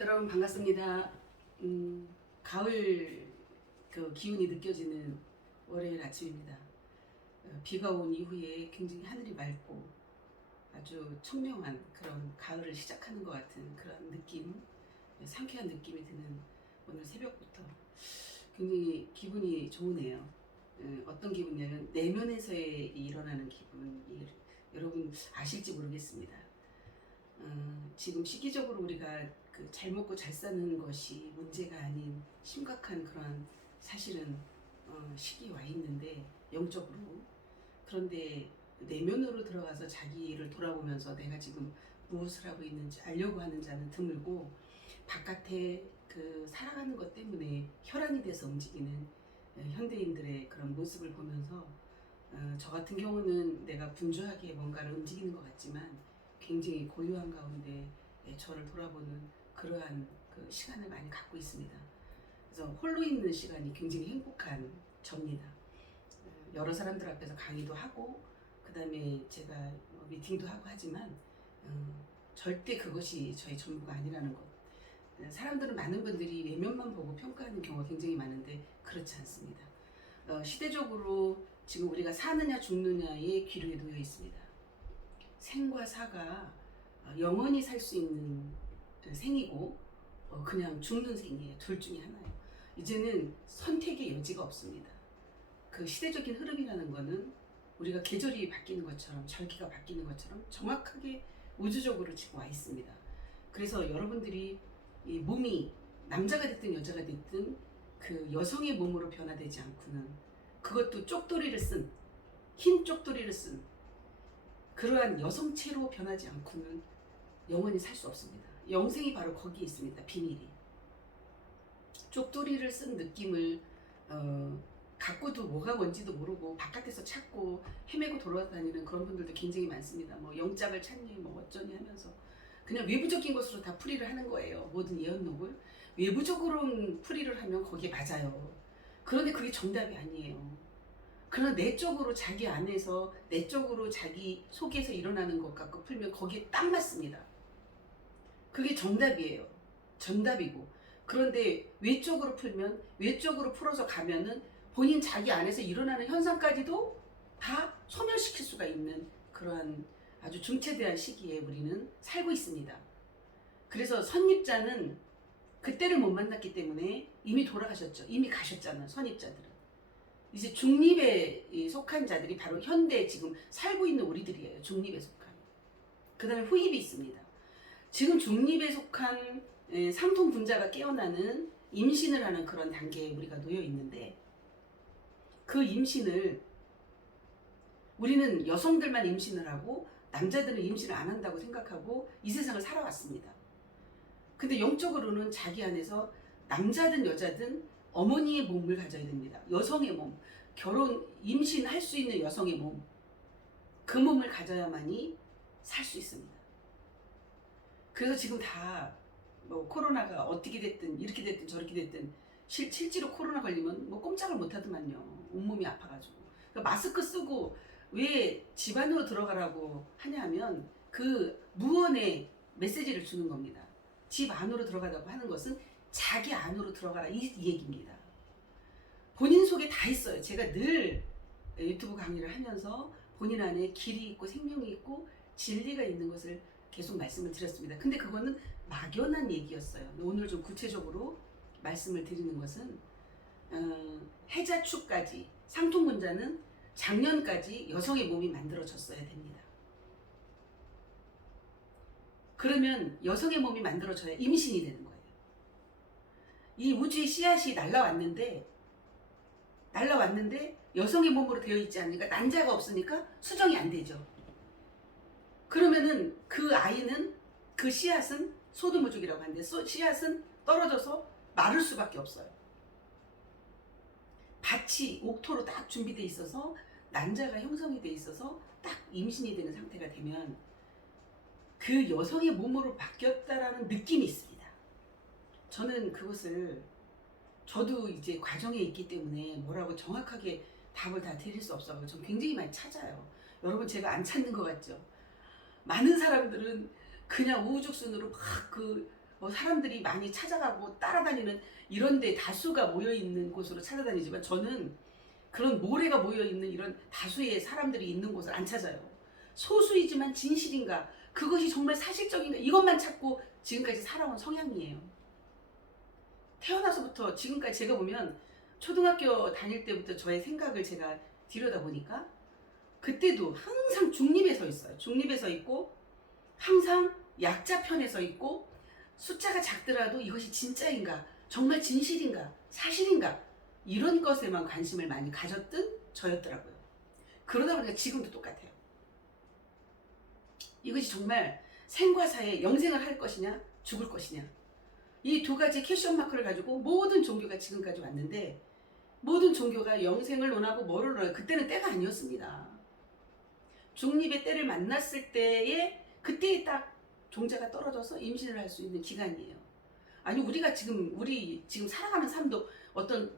여러분 반갑습니다. 가을 그 기운이 느껴지는 월요일 아침입니다. 비가 온 이후에 굉장히 하늘이 맑고 아주 청명한 그런 가을을 시작하는 것 같은 그런 느낌, 상쾌한 느낌이 드는 오늘 새벽부터 굉장히 기분이 좋으네요. 어떤 기분이냐면 내면에서 일어나는 기분이 여러분 아실지 모르겠습니다. 지금 시기적으로 우리가 잘 먹고 잘 사는 것이 문제가 아닌 심각한 그런 사실은 시기에 와 있는데 영적으로, 그런데 내면으로 들어가서 자기를 돌아보면서 내가 지금 무엇을 하고 있는지 알려고 하는 자는 드물고, 바깥에 살아가는 것 때문에 혈안이 돼서 움직이는 현대인들의 그런 모습을 보면서 저 같은 경우는 내가 분주하게 뭔가를 움직이는 것 같지만 굉장히 고요한 가운데 저를 돌아보는 그러한 시간을 많이 갖고 있습니다. 그래서 홀로 있는 시간이 굉장히 행복한 접니다. 여러 사람들 앞에서 강의도 하고 그 다음에 제가 미팅도 하고 하지만 절대 그것이 저의 전부가 아니라는 것. 사람들은, 많은 분들이 외면만 보고 평가하는 경우가 굉장히 많은데 그렇지 않습니다. 시대적으로 지금 우리가 사느냐 죽느냐의 기로에 놓여 있습니다. 생과 사가 영원히 살 수 있는 생이고 그냥 죽는 생이에요. 둘 중에 하나예요. 이제는 선택의 여지가 없습니다. 그 시대적인 흐름이라는 거는 우리가 계절이 바뀌는 것처럼, 절기가 바뀌는 것처럼 정확하게 우주적으로 지금 와 있습니다. 그래서 여러분들이 이 몸이 남자가 됐든 여자가 됐든 그 여성의 몸으로 변화되지 않고는, 그것도 쪽도리를 쓴, 흰 쪽도리를 쓴 그러한 여성체로 변하지 않고는 영원히 살 수 없습니다. 영생이 바로 거기에 있습니다. 비밀이. 쪽도리를 쓴 느낌을 갖고도 뭐가 뭔지도 모르고 바깥에서 찾고 헤매고 돌아다니는 그런 분들도 굉장히 많습니다. 뭐 영짝을 찾니 뭐 어쩌니 하면서 그냥 외부적인 것으로 다 풀이를 하는 거예요. 모든 예언록을 외부적으로 풀이를 하면 거기에 맞아요. 그런데 그게 정답이 아니에요. 그러나 내적으로 자기 안에서, 내적으로 자기 속에서 일어나는 것 갖고 풀면 거기에 딱 맞습니다. 그게 정답이에요. 정답이고. 그런데 외적으로 풀면, 외적으로 풀어서 가면은 본인 자기 안에서 일어나는 현상까지도 다 소멸시킬 수가 있는 그러한 아주 중체대한 시기에 우리는 살고 있습니다. 그래서 선입자는 그때를 못 만났기 때문에 이미 돌아가셨죠. 이미 가셨잖아요. 선입자들은. 이제 중립에 속한 자들이 바로 현대에 지금 살고 있는 우리들이에요. 중립에 속한. 그 다음에 후입이 있습니다. 지금 중립에 속한 상통분자가 깨어나는 임신을 하는 그런 단계에 우리가 놓여 있는데, 그 임신을 우리는 여성들만 임신을 하고 남자들은 임신을 안 한다고 생각하고 이 세상을 살아왔습니다. 근데 영적으로는 자기 안에서 남자든 여자든 어머니의 몸을 가져야 됩니다. 여성의 몸, 임신할 수 있는 여성의 몸, 그 몸을 가져야만이 살 수 있습니다. 그래서 지금 다 뭐 코로나가 어떻게 됐든 이렇게 됐든 저렇게 됐든 실제로 코로나 걸리면 뭐 꼼짝을 못 하더만요. 온몸이 아파가지고. 그러니까 마스크 쓰고 왜 집 안으로 들어가라고 하냐면 그 무언의 메시지를 주는 겁니다. 집 안으로 들어가라고 하는 것은 자기 안으로 들어가라 이 얘기입니다. 본인 속에 다 있어요. 제가 늘 유튜브 강의를 하면서 본인 안에 길이 있고 생명이 있고 진리가 있는 것을 계속 말씀을 드렸습니다. 근데 그거는 막연한 얘기였어요. 오늘 좀 구체적으로 말씀을 드리는 것은 해자축까지, 상통문자는 작년까지 여성의 몸이 만들어졌어야 됩니다. 그러면 여성의 몸이 만들어져야 임신이 되는 거예요. 이 우주의 씨앗이 날라왔는데 여성의 몸으로 되어 있지 않으니까, 난자가 없으니까 수정이 안 되죠. 그러면은 그 아이는, 그 씨앗은 소두무죽이라고 하는데 씨앗은 떨어져서 마를 수밖에 없어요. 밭이 옥토로 딱 준비되어 있어서 난자가 형성이 되어 있어서 딱 임신이 되는 상태가 되면 그 여성의 몸으로 바뀌었다라는 느낌이 있습니다. 저는 그것을, 저도 이제 과정에 있기 때문에 뭐라고 정확하게 답을 다 드릴 수 없어서 전 굉장히 많이 찾아요. 여러분, 제가 안 찾는 것 같죠? 많은 사람들은 그냥 우후죽순으로 막 사람들이 많이 찾아가고 따라다니는 이런 데 다수가 모여있는 곳으로 찾아다니지만 저는 그런 모래가 모여있는 이런 다수의 사람들이 있는 곳을 안 찾아요. 소수이지만 진실인가, 그것이 정말 사실적인가, 이것만 찾고 지금까지 살아온 성향이에요. 태어나서부터 지금까지 제가 보면 초등학교 다닐 때부터 저의 생각을 제가 들여다보니까 그때도 항상 중립에 서 있어요. 중립에 서 있고 항상 약자 편에 서 있고, 숫자가 작더라도 이것이 진짜인가, 정말 진실인가, 사실인가, 이런 것에만 관심을 많이 가졌던 저였더라고요. 그러다 보니까 지금도 똑같아요. 이것이 정말 생과 사의 영생을 할 것이냐 죽을 것이냐, 이 두 가지 캐션 마크를 가지고 모든 종교가 지금까지 왔는데, 모든 종교가 영생을 논하고 뭐를 논하고, 그때는 때가 아니었습니다. 중립의 때를 만났을 때에 그때에 딱 종자가 떨어져서 임신을 할 수 있는 기간이에요. 아니 우리 지금 살아가는 삶도 어떤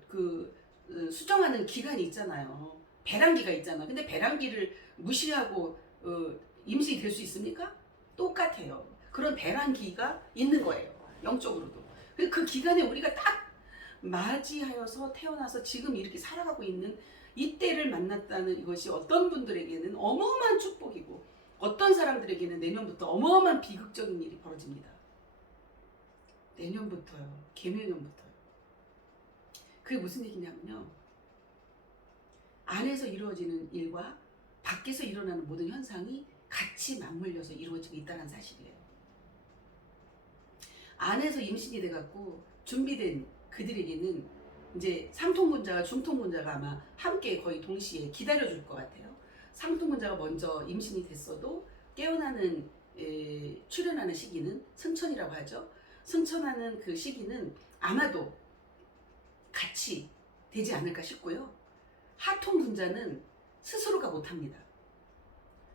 수정하는 기간이 있잖아요. 배란기가 있잖아. 근데 배란기를 무시하고 임신이 될 수 있습니까? 똑같아요. 그런 배란기가 있는 거예요. 영적으로도. 그 기간에 우리가 딱 맞이하여서 태어나서 지금 이렇게 살아가고 있는 이때를 만났다는 이것이 어떤 분들에게는 어마어마한 축복이고, 어떤 사람들에게는 내년부터 어마어마한 비극적인 일이 벌어집니다. 내년부터요. 개묘년부터요. 그게 무슨 얘기냐면요, 안에서 이루어지는 일과 밖에서 일어나는 모든 현상이 같이 맞물려서 이루어지고 있다는 사실이에요. 안에서 임신이 돼갖고 준비된 그들에게는 이제 상통분자와 중통분자가 아마 함께 거의 동시에 기다려줄 것 같아요. 상통분자가 먼저 임신이 됐어도 깨어나는 출현하는 시기는 승천이라고 하죠. 승천하는 그 시기는 아마도 같이 되지 않을까 싶고요. 하통분자는 스스로가 못합니다.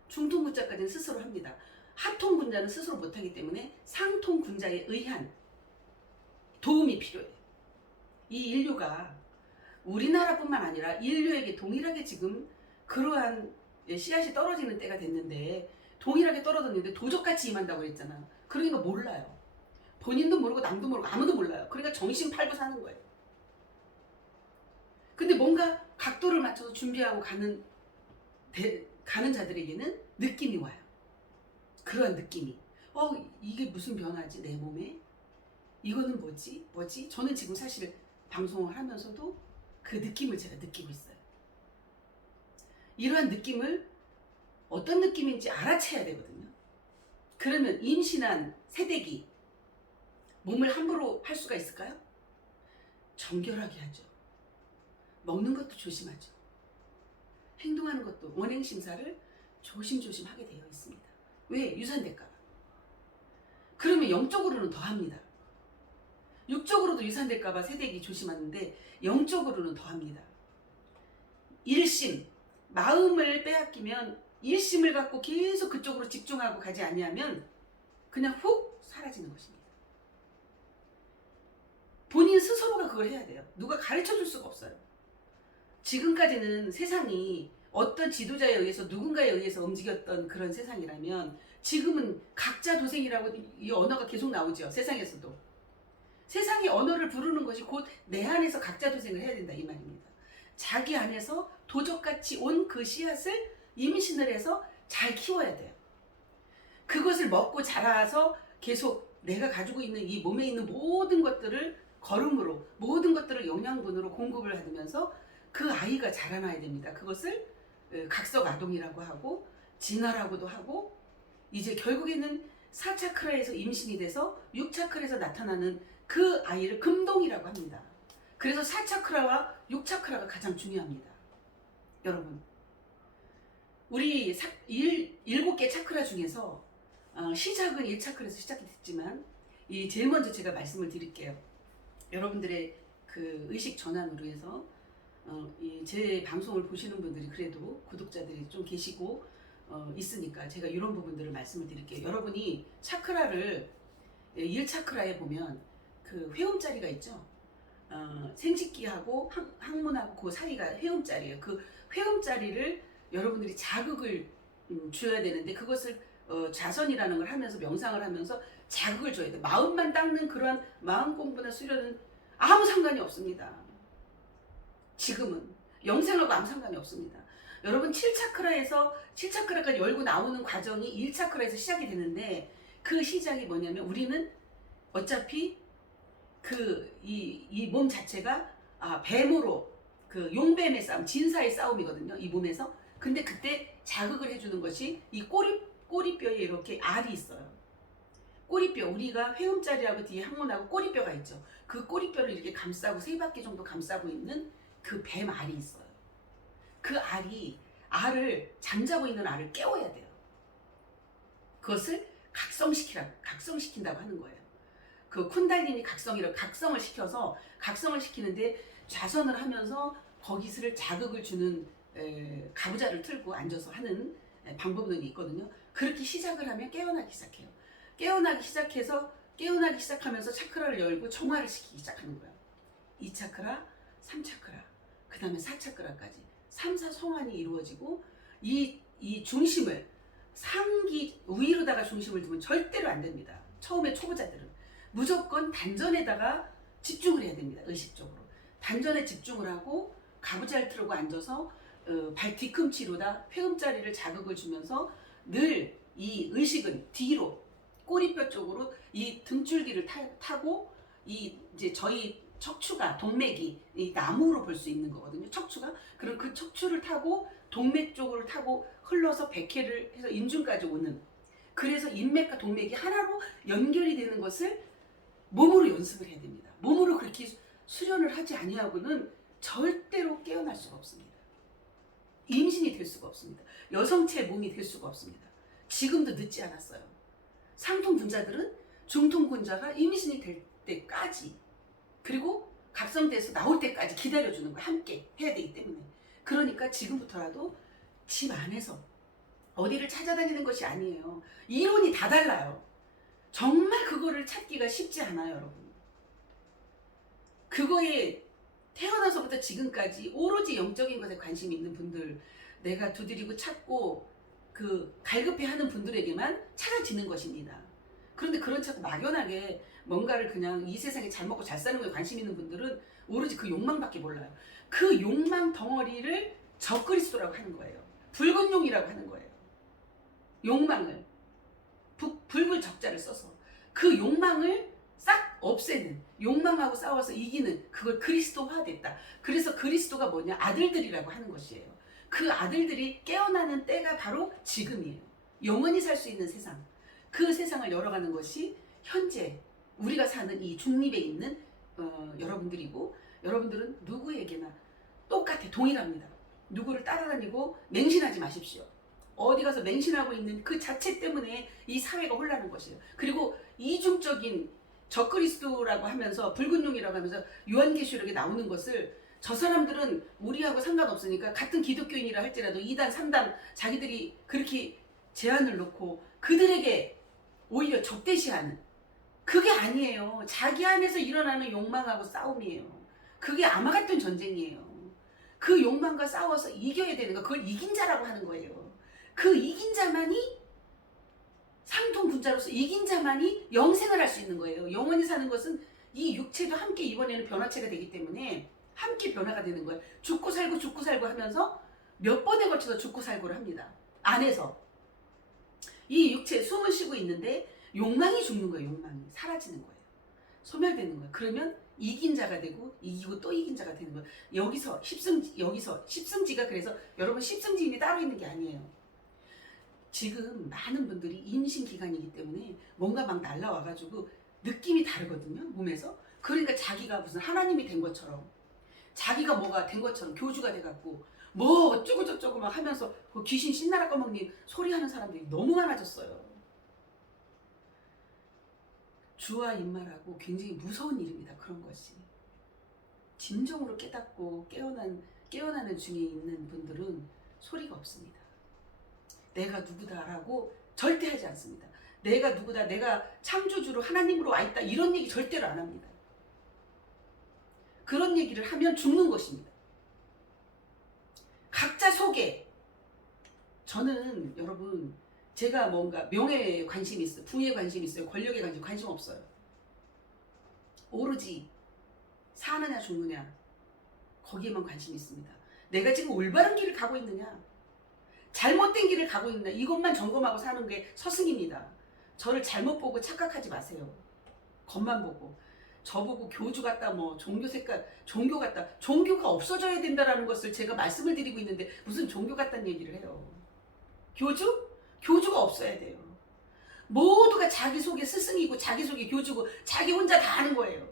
중통분자까지는 스스로 합니다. 하통분자는 스스로 못하기 때문에 상통분자에 의한 도움이 필요해요. 이 인류가 우리나라뿐만 아니라 인류에게 동일하게 지금 그러한 씨앗이 떨어지는 때가 됐는데, 동일하게 떨어졌는데 도적같이 임한다고 했잖아. 그러니까 몰라요. 본인도 모르고 남도 모르고 아무도 몰라요. 그러니까 정신 팔고 사는 거예요. 근데 뭔가 각도를 맞춰서 준비하고 가는 자들에게는 느낌이 와요. 그러한 느낌이. 이게 무슨 변화지 내 몸에? 이거는 뭐지? 저는 지금 사실 방송을 하면서도 그 느낌을 제가 느끼고 있어요. 이러한 느낌을 어떤 느낌인지 알아채야 되거든요. 그러면 임신한 새댁이 몸을 함부로 할 수가 있을까요? 정결하게 하죠. 먹는 것도 조심하죠. 행동하는 것도 원행심사를 조심조심 하게 되어 있습니다. 왜? 유산될까봐. 그러면 영적으로는 더 합니다. 육적으로도 유산될까봐 새댁이 조심하는데 영적으로는 더 합니다. 일심, 마음을 빼앗기면 일심을 갖고 계속 그쪽으로 집중하고 가지 아니하면 그냥 훅 사라지는 것입니다. 본인 스스로가 그걸 해야 돼요. 누가 가르쳐 줄 수가 없어요. 지금까지는 세상이 어떤 지도자에 의해서 누군가에 의해서 움직였던 그런 세상이라면, 지금은 각자 도생이라고 이 언어가 계속 나오죠. 세상에서도. 세상의 언어를 부르는 것이 곧 내 안에서 각자 도생을 해야 된다 이 말입니다. 자기 안에서 도적같이 온 그 씨앗을 임신을 해서 잘 키워야 돼요. 그것을 먹고 자라서 계속 내가 가지고 있는 이 몸에 있는 모든 것들을 걸음으로, 모든 것들을 영양분으로 공급을 하면서 그 아이가 자라나야 됩니다. 그것을 각석아동이라고 하고 진화라고도 하고, 이제 결국에는 4차크라에서 임신이 돼서 6차크라에서 나타나는 그 아이를 금동이라고 합니다. 그래서 4차크라와 6차크라가 가장 중요합니다. 여러분, 우리 7개 차크라 중에서 시작은 1차크라에서 시작이 됐지만, 제일 먼저 제가 말씀을 드릴게요. 여러분들의 그 의식 전환으로 해서 제 방송을 보시는 분들이 그래도 구독자들이 좀 계시고 있으니까 제가 이런 부분들을 말씀을 드릴게요. 여러분이 차크라를 1차크라에 보면 그 회음자리가 있죠. 생식기하고 항문하고 그 사이가 회음자리예요. 그 회음자리를 여러분들이 자극을 줘야 되는데, 그것을 자선이라는 걸 하면서 명상을 하면서 자극을 줘야 돼. 마음만 닦는 그러한 마음 공부나 수련은 아무 상관이 없습니다. 지금은 영생하고 아무 상관이 없습니다. 여러분 7차크라에서 7차크라까지 열고 나오는 과정이 1차크라에서 시작이 되는데 그 시작이 뭐냐면 우리는 어차피 이 몸 자체가 뱀으로 그 용뱀의 싸움, 진사의 싸움이거든요. 이 몸에서. 근데 그때 자극을 해주는 것이 이 꼬리뼈에 이렇게 알이 있어요. 꼬리뼈, 우리가 회음자리하고 뒤에 항문하고 꼬리뼈가 있죠. 그 꼬리뼈를 이렇게 감싸고 3바퀴 정도 감싸고 있는 그 뱀 알이 있어요. 그 알을 잠자고 있는 알을 깨워야 돼요. 그것을 각성시킨다고 하는 거예요. 그 쿤달리니 각성을 시키는데 좌선을 하면서 거기서를 자극을 주는 가부좌를 틀고 앉아서 하는 방법론이 있거든요. 그렇게 시작을 하면 깨어나기 시작해요. 깨어나기 시작하면서 차크라를 열고 정화를 시키기 시작하는 거예요. 2차크라, 3차크라, 그 다음에 4차크라까지 3, 4 성환이 이루어지고 이 중심을 상기 위로다가 중심을 두면 절대로 안 됩니다. 처음에 초보자들은 무조건 단전에다가 집중을 해야 됩니다. 의식적으로 단전에 집중을 하고 가부좌를 틀고 앉아서 발 뒤꿈치로다 회음자리를 자극을 주면서 늘 이 의식은 뒤로 꼬리뼈 쪽으로 이 등줄기를 타고 이제 저희 척추가 동맥이 이 나무로 볼 수 있는 거거든요. 척추가. 그럼 그 척추를 타고 동맥 쪽으로 타고 흘러서 백회를 해서 인중까지 오는. 그래서 인맥과 동맥이 하나로 연결이 되는 것을 몸으로 연습을 해야 됩니다. 몸으로 그렇게 수련을 하지 아니하고는 절대로 깨어날 수가 없습니다. 임신이 될 수가 없습니다. 여성체 몸이 될 수가 없습니다. 지금도 늦지 않았어요. 상통분자들은 중통분자가 임신이 될 때까지 그리고 각성돼서 나올 때까지 기다려주는 거 함께 해야 되기 때문에 그러니까 지금부터라도 집 안에서 어디를 찾아다니는 것이 아니에요. 이론이 다 달라요. 정말 그거를 찾기가 쉽지 않아요, 여러분. 그거에 태어나서부터 지금까지 오로지 영적인 것에 관심이 있는 분들, 내가 두드리고 찾고 갈급해하는 분들에게만 찾아지는 것입니다. 그런데 그런 자꾸 막연하게 뭔가를 그냥 이 세상에 잘 먹고 잘 사는 거에 관심 있는 분들은 오로지 그 욕망밖에 몰라요. 그 욕망 덩어리를 적그리스도라고 하는 거예요. 붉은 용이라고 하는 거예요. 욕망을 붉은 적자를 써서 그 욕망을 싹 없애는, 욕망하고 싸워서 이기는, 그걸 그리스도화됐다. 그래서 그리스도가 뭐냐? 아들들이라고 하는 것이에요. 그 아들들이 깨어나는 때가 바로 지금이에요. 영원히 살 수 있는 세상, 그 세상을 열어가는 것이 현재 우리가 사는 이 중립에 있는 여러분들이고, 여러분들은 누구에게나 똑같아, 동일합니다. 누구를 따라다니고 맹신하지 마십시오. 어디 가서 맹신하고 있는 그 자체 때문에 이 사회가 혼란한 것이에요. 그리고 이중적인 적그리스도라고 하면서 붉은 용이라고 하면서 요한계시록에 나오는 것을 저 사람들은 우리하고 상관없으니까 같은 기독교인이라 할지라도 2단, 3단 자기들이 그렇게 제한을 놓고 그들에게 오히려 적대시하는, 그게 아니에요. 자기 안에서 일어나는 욕망하고 싸움이에요. 그게 아마겟돈 전쟁이에요. 그 욕망과 싸워서 이겨야 되는 거, 그걸 이긴 자라고 하는 거예요. 그 이긴 자만이 상통분자로서 이긴 자만이 영생을 할 수 있는 거예요. 영원히 사는 것은 이 육체도 함께 이번에는 변화체가 되기 때문에 함께 변화가 되는 거예요. 죽고 살고 하면서 몇 번에 걸쳐서 죽고 살고를 합니다. 안에서 이 육체 숨을 쉬고 있는데 욕망이 죽는 거예요. 욕망이 사라지는 거예요. 소멸되는 거예요. 그러면 이긴 자가 되고 이기고 또 이긴 자가 되는 거예요. 여기서 십승지가 그래서 여러분 십승지임이 따로 있는 게 아니에요. 지금 많은 분들이 임신 기간이기 때문에 뭔가 막 날라와가지고 느낌이 다르거든요. 몸에서. 그러니까 자기가 무슨 하나님이 된 것처럼, 자기가 뭐가 된 것처럼 교주가 돼갖고 뭐 어쩌고저쩌고 막 하면서 그 귀신 신나라 꺼먹니 소리하는 사람들이 너무 많아졌어요. 주와 인말하고 굉장히 무서운 일입니다. 그런 것이. 진정으로 깨닫고 깨어나는 중에 있는 분들은 소리가 없습니다. 내가 누구다라고 절대 하지 않습니다. 내가 누구다, 내가 창조주로 하나님으로 와있다, 이런 얘기 절대로 안 합니다. 그런 얘기를 하면 죽는 것입니다. 각자 속에, 저는 여러분 제가 뭔가 명예에 관심이 있어요. 부에 관심이 있어요. 권력에 관심 없어요. 오로지 사느냐 죽느냐 거기에만 관심이 있습니다. 내가 지금 올바른 길을 가고 있느냐 잘못된 길을 가고 있느냐 이것만 점검하고 사는 게 서승입니다. 저를 잘못 보고 착각하지 마세요. 겉만 보고 저보고 교주 같다 뭐 종교 색깔 종교 같다 종교가 없어져야 된다라는 것을 제가 말씀을 드리고 있는데 무슨 종교 같다는 얘기를 해요. 교주? 교주가 없어야 돼요. 모두가 자기 속에 스승이고 자기 속에 교주고 자기 혼자 다 아는 거예요.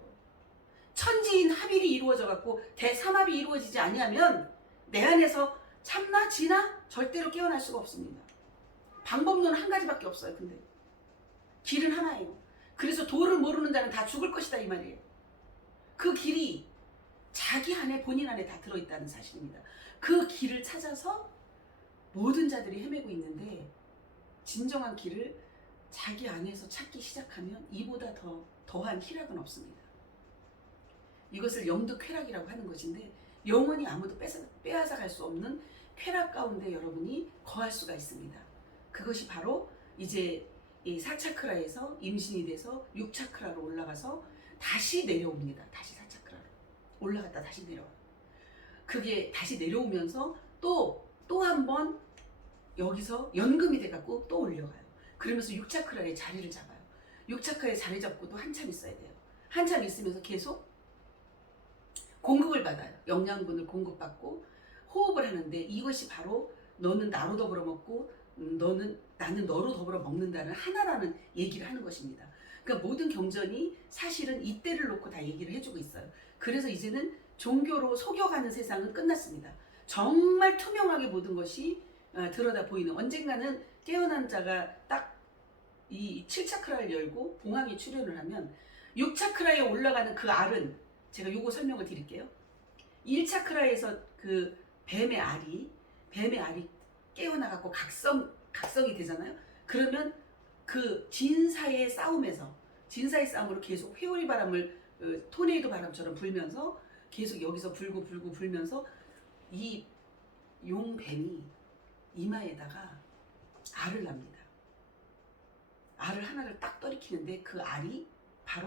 천지인 합일이 이루어져 갖고 대삼합이 이루어지지 아니하면 내 안에서 참나 지나 절대로 깨어날 수가 없습니다. 방법론은 한 가지밖에 없어요. 근데 길은 하나예요. 그래서 도를 모르는 자는 다 죽을 것이다 이 말이에요. 그 길이 자기 안에 본인 안에 다 들어있다는 사실입니다. 그 길을 찾아서 모든 자들이 헤매고 있는데 진정한 길을 자기 안에서 찾기 시작하면 이보다 더한 희락은 없습니다. 이것을 영득쾌락이라고 하는 것인데 영원히 아무도 빼앗아 갈 수 없는 쾌락 가운데 여러분이 거할 수가 있습니다. 그것이 바로 이제 이 4차크라에서 임신이 돼서 6차크라로 올라가서 다시 내려옵니다. 다시 4차크라로 올라갔다 다시 내려와요. 그게 다시 내려오면서 또 한 번 여기서 연금이 돼갖고 또 올려가요. 그러면서 6차크라에 자리를 잡아요. 6차크라에 자리 잡고도 한참 있어야 돼요. 한참 있으면서 계속 공급을 받아요. 영양분을 공급받고 호흡을 하는데 이것이 바로 너는 나로 더불어 먹고 나는 너로 더불어 먹는다는 하나라는 얘기를 하는 것입니다. 그러니까 모든 경전이 사실은 이때를 놓고 다 얘기를 해주고 있어요. 그래서 이제는 종교로 속여가는 세상은 끝났습니다. 정말 투명하게 모든 것이 들여다 보이는 언젠가는 깨어난 자가 딱 이 7차크라를 열고 봉황에 출현을 하면 6차크라에 올라가는 그 알은 제가 요거 설명을 드릴게요. 1차크라에서 그 뱀의 알이 깨어나갖고 각성이 되잖아요. 그러면 그 진사의 싸움으로 계속 회오리 바람을 토네이도 바람처럼 불면서 계속 여기서 불면서 이 용뱀이 이마에다가 알을 납니다. 알을 하나를 딱 떨이키는데 그 알이 바로